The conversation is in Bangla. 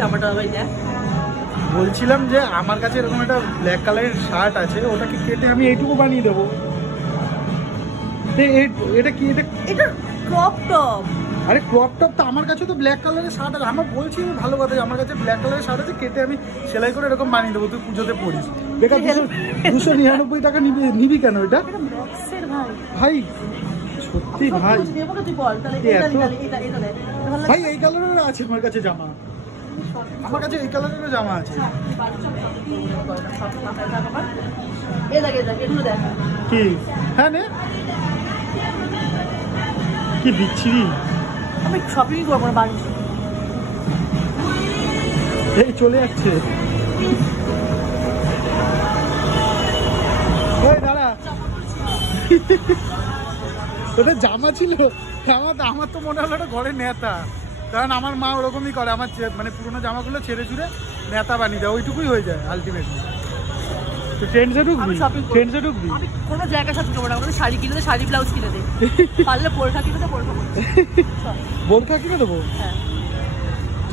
জামাটা ভাই দেখ। বলছিলাম যে আমার কাছে এরকম একটা ব্ল্যাক কালারের শার্ট আছে, ওটাকে কেটে আমি এইটুকু বানিয়ে দেবো। এটা কি? এটা ক্রপ টপ। আরে ক্রপ টপ তো আমার কাছে তো ব্ল্যাক কালারের শার্ট আছে। আমার বলছি ভালো কথা, আমার কাছে ব্ল্যাক কালারের শার্ট আছে, কেটে আমি সেলাই করে এরকম বানিয়ে দেবো, তুই পুজোতে পড়িস। বেকার 299 টাকা নিবি কেন এটা? ভাই সত্যি ভাই, ভাই এই কালারের আছে আমার কাছে জামা, আমার কাছে এই কালারের জামা আছে। কি? হ্যাঁ নে, কি বিচ্ছিরি। আমি শপিং করবো না বাড়ি। এই চলে যাচ্ছে। ওই দাঁড়া, ওটা জামা ছিল। আমার তো মনে হলো ওটা ঘরের নেতা, কারণ আমার মা ওরকমই করে, আমার মানে পুরোনো জামাগুলো ছেড়ে ছুড়ে নেতা বানিয়ে দেয়, ওইটুকুই হয়ে যায় আলটিমেটলি। তো ট্রেন্ডসে ঢুকবি? ট্রেন্ডসে ঢুকবি? আমি কোনো জায়গায় শপিং করবো না, আমাদের শাড়ি কিনে দে, শাড়ি ব্লাউজ কিনে দে, পারলে বোরখা কিনে দে, বোরখা বোরখা কিনে দেবো। হ্যাঁ